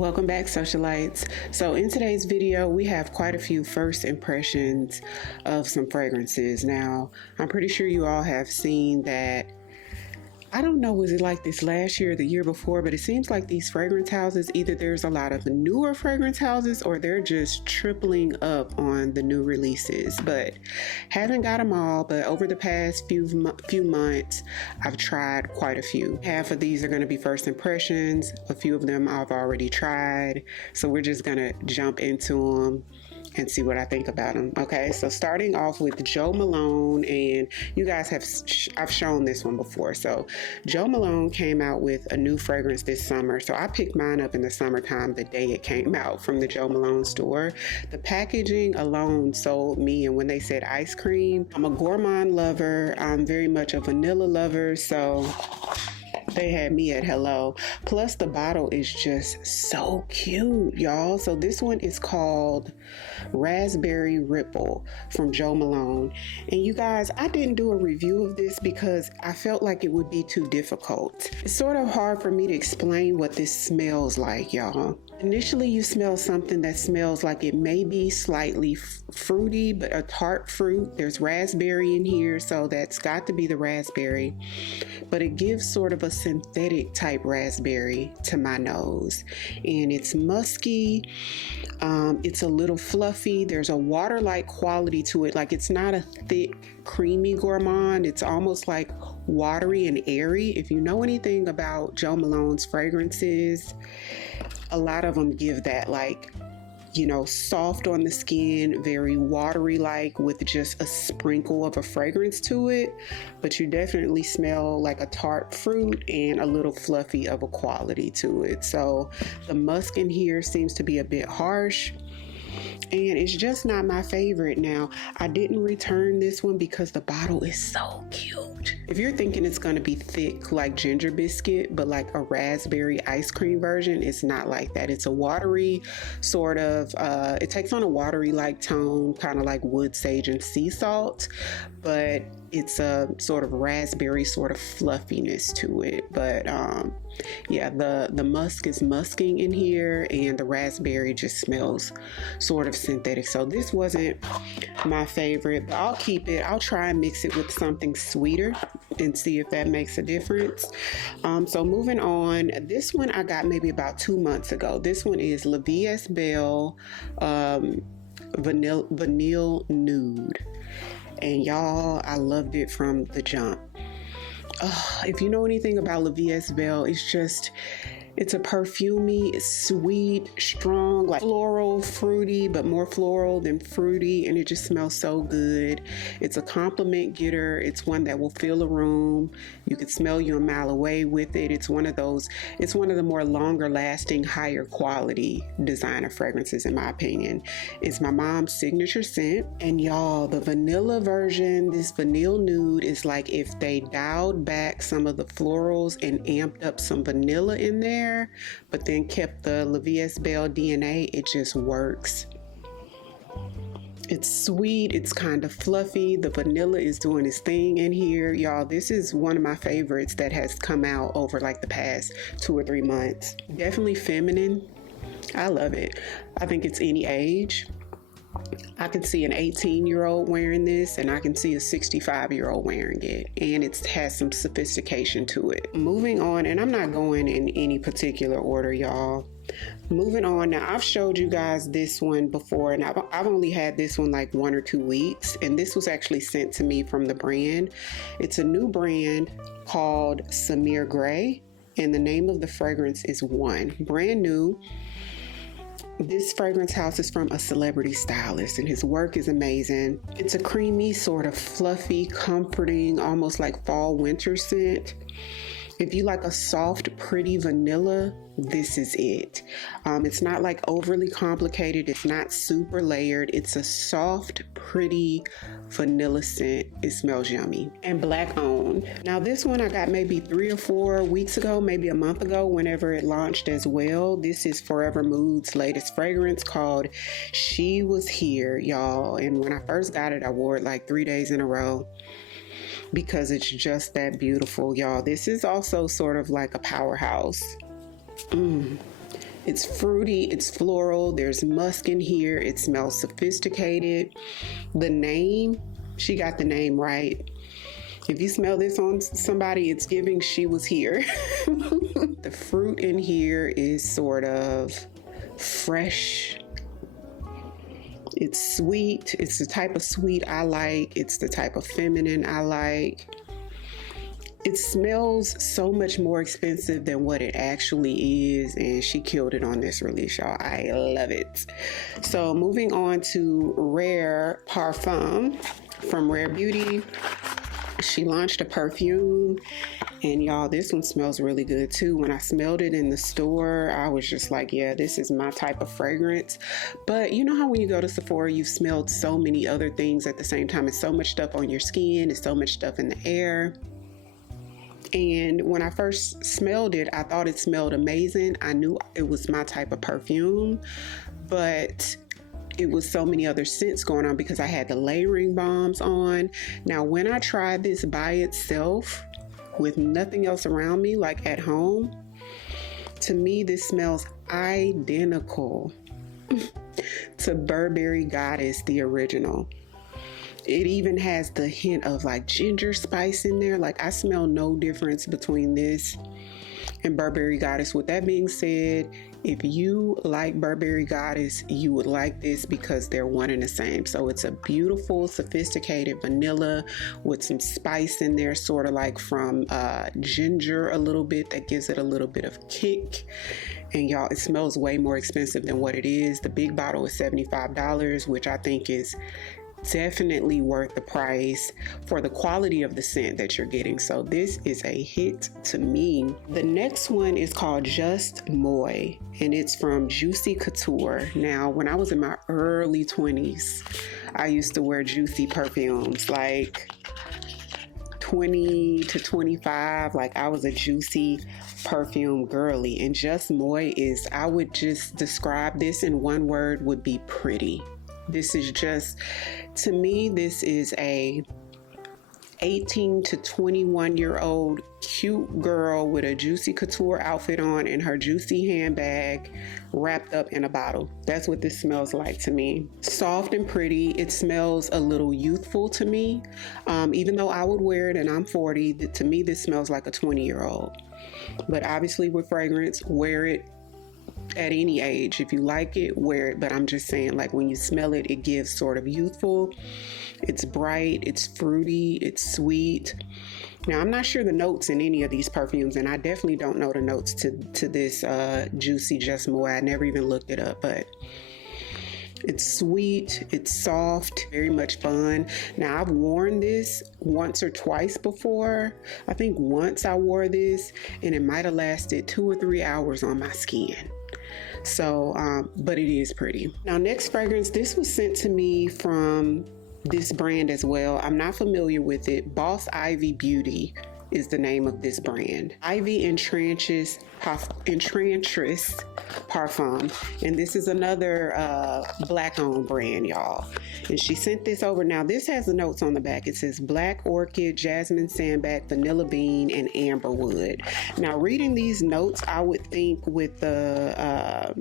Welcome back, socialites. So in today's video, we have quite a few first impressions of some fragrances. Now, I'm pretty sure you all have seen that. I don't know, was it like this last year or the year before, but it seems like these fragrance houses, either there's a lot of newer fragrance houses or they're just tripling up on the new releases. But haven't got them all, but over the past few months, I've tried quite a few. Half of these are going to be first impressions. A few of them I've already tried. So we're just going to jump into them and see what I think about them. Okay, so starting off with Jo Malone, and you guys have, I've shown this one before. So Jo Malone came out with a new fragrance this summer. So I picked mine up in the summertime, the day it came out from the Jo Malone store. The packaging alone sold me, and when they said ice cream, I'm a gourmand lover. I'm very much a vanilla lover, so they had me at hello. Plus the bottle is just so cute, y'all. So this one is called Rasberry Ripple from Jo Malone. And you guys, I didn't do a review of this because I felt like it would be too difficult. It's sort of hard for me to explain what this smells like, y'all. Initially, you smell something that smells like it may be slightly fruity, but a tart fruit. There's raspberry in here, so that's got to be the raspberry. But it gives sort of a synthetic type raspberry to my nose. And it's musky. It's a little fluffy. There's a water-like quality to it. Like, it's not a thick, creamy gourmand. It's almost like watery and airy. If you know anything about Jo Malone's fragrances, a lot of them give that, like, you know, soft on the skin, very watery like, with just a sprinkle of a fragrance to it. But you definitely smell like a tart fruit and a little fluffy of a quality to it. So the musk in here seems to be a bit harsh, and it's just not my favorite. Now, I didn't return this one because the bottle is so cute. If you're thinking it's going to be thick like ginger biscuit, but like a raspberry ice cream version, it's not like that. It's a watery sort of, it takes on a watery like tone, kind of like wood sage and sea salt, but it's a sort of raspberry sort of fluffiness to it. But yeah, the musk is musking in here, and the raspberry just smells sort of synthetic. So this wasn't my favorite, but I'll keep it. I'll try and mix it with something sweeter and see if that makes a difference. So moving on, this one I got maybe about 2 months ago. This one is Belle Vanille Nude. And y'all, I loved it from the jump. If you know anything about Belle, it's a perfumey, sweet, strong, like floral, fruity, but more floral than fruity, and it just smells so good. It's a compliment getter. It's one that will fill a room. You could smell you a mile away with it. It's one of the more longer lasting, higher quality designer fragrances, in my opinion. It's my mom's signature scent. And y'all, the vanilla version, this Vanille Nude, is like if they dialed back some of the florals and amped up some vanilla in there, but then kept the Belle DNA. It just works. It's sweet, it's kind of fluffy. The vanilla is doing its thing in here. Y'all, this is one of my favorites that has come out over like the past 2 or 3 months. Definitely feminine. I love it. I think it's any age. I can see an 18-year-old wearing this, and I can see a 65-year-old wearing it, and it has some sophistication to it. Moving on, and I'm not going in any particular order, y'all. Moving on, now I've showed you guys this one before, and I've only had this one like 1 or 2 weeks, and this was actually sent to me from the brand. It's a new brand called Samir Gray, and the name of the fragrance is One. Brand new. This fragrance house is from a celebrity stylist, and his work is amazing. It's a creamy, sort of fluffy, comforting, almost like fall winter scent. If you like a soft, pretty vanilla, this is it. It's not like overly complicated. It's not super layered. It's a soft, pretty vanilla scent. It smells yummy. And black owned. Now this one I got maybe 3 or 4 weeks ago, maybe a month ago, whenever it launched as well. This is Forever Mood's latest fragrance called She Was Here, y'all. And when I first got it, I wore it like 3 days in a row, because it's just that beautiful, y'all. This is also sort of like a powerhouse. It's fruity, it's floral, there's musk in here, it smells sophisticated. The name, she got the name right. If you smell this on somebody, it's giving she was here. The fruit in here is sort of fresh. It's sweet. It's the type of sweet I like. It's the type of feminine I like. It smells so much more expensive than what it actually is, and she killed it on this release, y'all. I love it. So moving on to Rare Parfum from Rare Beauty. She launched a perfume, and y'all, this one smells really good too. When I smelled it in the store, I was just like, yeah, this is my type of fragrance. But you know how when you go to Sephora, you've smelled so many other things at the same time. It's so much stuff on your skin, it's so much stuff in the air. And when I first smelled it, I thought it smelled amazing. I knew it was my type of perfume, but it was so many other scents going on because I had the layering balms on. Now, when I tried this by itself with nothing else around me, like at home, to me, this smells identical to Burberry Goddess, the original. It even has the hint of like ginger spice in there. Like, I smell no difference between this and Burberry Goddess. With that being said, if you like Burberry Goddess, you would like this because they're one and the same. So it's a beautiful, sophisticated vanilla with some spice in there, sort of like from ginger a little bit, that gives it a little bit of kick. And y'all, it smells way more expensive than what it is. The big bottle is $75, which I think is definitely worth the price for the quality of the scent that you're getting. So this is a hit to me. The next one is called Just Moi, and it's from Juicy Couture. Now, when I was in my early 20s, I used to wear Juicy perfumes, like 20 to 25. Like, I was a Juicy perfume girly, and Just Moi is, I would just describe this in one word, would be pretty. This is just, to me, this is a 18 to 21 year old cute girl with a Juicy Couture outfit on and her Juicy handbag wrapped up in a bottle. That's what this smells like to me. Soft and pretty. It smells a little youthful to me. Even though I would wear it and I'm 40, to me this smells like a 20-year-old. But obviously with fragrance, wear it at any age. If you like it, wear it. But I'm just saying, like, when you smell it, it gives sort of youthful. It's bright, it's fruity, it's sweet. Now, I'm not sure the notes in any of these perfumes, and I definitely don't know the notes to this Juicy Just Moi. I never even looked it up, but it's sweet, it's soft, very much fun. Now, I've worn this once or twice before. I think once I wore this, and it might have lasted 2 or 3 hours on my skin. So, but it is pretty. Now, next fragrance, this was sent to me from this brand as well. I'm not familiar with it. Boss Ivy Beauty is the name of this brand. Ivy Enchantress Parfum. And this is another black-owned brand, y'all. And she sent this over. Now, this has the notes on the back. It says black orchid, jasmine sandback, vanilla bean, and amberwood. Now, reading these notes, I would think that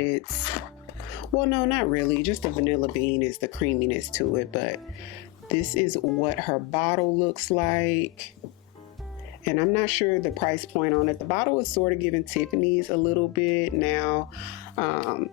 it's, well, no, not really. Just the vanilla bean is the creaminess to it, but this is what her bottle looks like. And I'm not sure the price point on it. The bottle is sort of giving Tiffany's a little bit. Now, I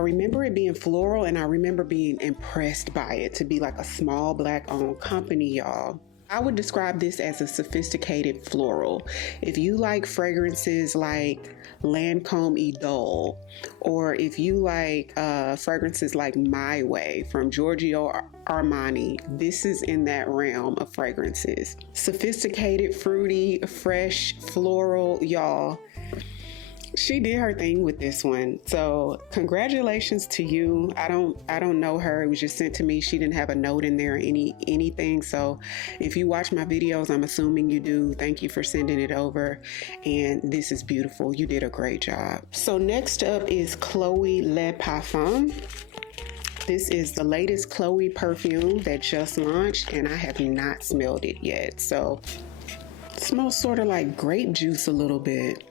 remember it being floral, and I remember being impressed by it to be like a small black-owned company, y'all. I would describe this as a sophisticated floral. If you like fragrances like Lancome Idole, or if you like fragrances like My Way from Giorgio Armani, this is in that realm of fragrances. Sophisticated, fruity, fresh, floral, y'all. She did her thing with this one. So congratulations to you. I don't know her. It was just sent to me. She didn't have a note in there or anything. So if you watch my videos, I'm assuming you do. Thank you for sending it over. And this is beautiful. You did a great job. So next up is Pkwy Le Parfum. This is the latest Pkwy perfume that just launched, and I have not smelled it yet. So it smells sort of like grape juice a little bit.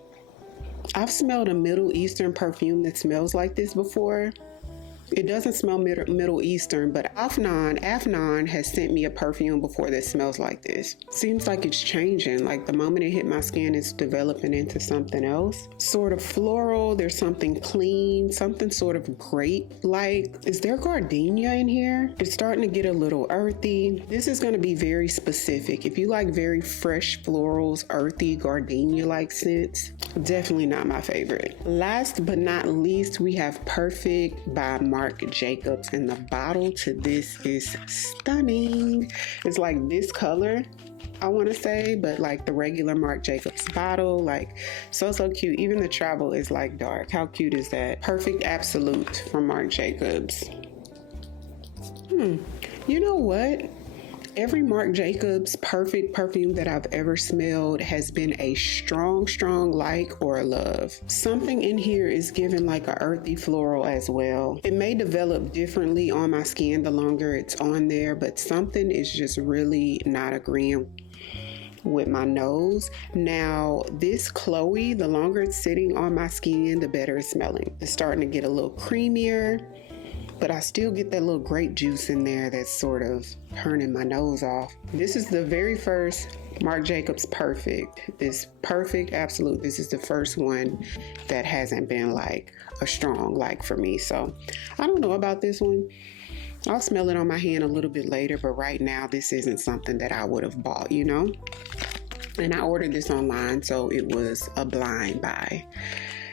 I've smelled a Middle Eastern perfume that smells like this before. It doesn't smell Middle Eastern, but Afnan has sent me a perfume before that smells like this. Seems like it's changing. Like the moment it hit my skin, it's developing into something else. Sort of floral, there's something clean, something sort of grape-like. Is there gardenia in here? It's starting to get a little earthy. This is gonna be very specific. If you like very fresh florals, earthy, gardenia-like scents, definitely not my favorite. Last but not least, we have Perfect by Marc Jacobs, and the bottle to this is stunning. It's like this color, I want to say, but like the regular Marc Jacobs bottle, like so cute. Even the travel is like dark. How cute is that? Perfect Absolute from Marc Jacobs. You know what? Every Marc Jacobs Perfect perfume that I've ever smelled has been a strong like or a love. Something in here is given like a earthy floral as well. It may develop differently on my skin the longer it's on there, but something is just really not agreeing with my nose. Now this Pkwy, the longer it's sitting on my skin, the better it's smelling. It's starting to get a little creamier, but I still get that little grape juice in there that's sort of turning my nose off. This is the very first Marc Jacobs Perfect. This Perfect Absolute, this is the first one that hasn't been like a strong like for me. So I don't know about this one. I'll smell it on my hand a little bit later, but right now this isn't something that I would have bought, you know? And I ordered this online, so it was a blind buy.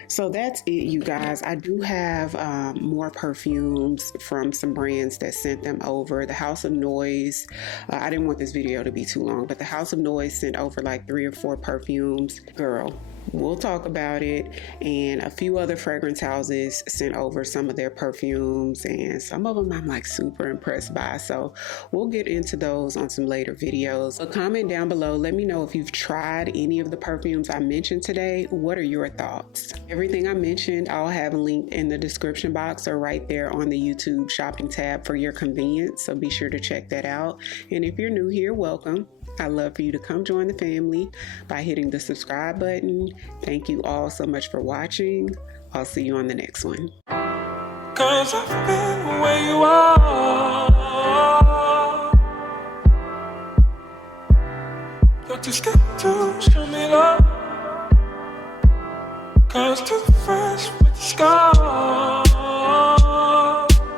So that's it, you guys. I do have more perfumes from some brands that sent them over. The House of Noise, I didn't want this video to be too long, but the House of Noise sent over like 3 or 4 perfumes. Girl, we'll talk about it. And a few other fragrance houses sent over some of their perfumes, and some of them I'm like super impressed by. So we'll get into those on some later videos. But comment down below, let me know if you've tried any of the perfumes I mentioned today. What are your thoughts? Everything I mentioned, I'll have linked in the description box or right there on the YouTube shopping tab for your convenience. So be sure to check that out. And if you're new here, welcome. I'd love for you to come join the family by hitting the subscribe button. Thank you all so much for watching. I'll see you on the next one. 'Cause I've been where you are. You're too scared to show me love. 'Cause too fresh with the scars.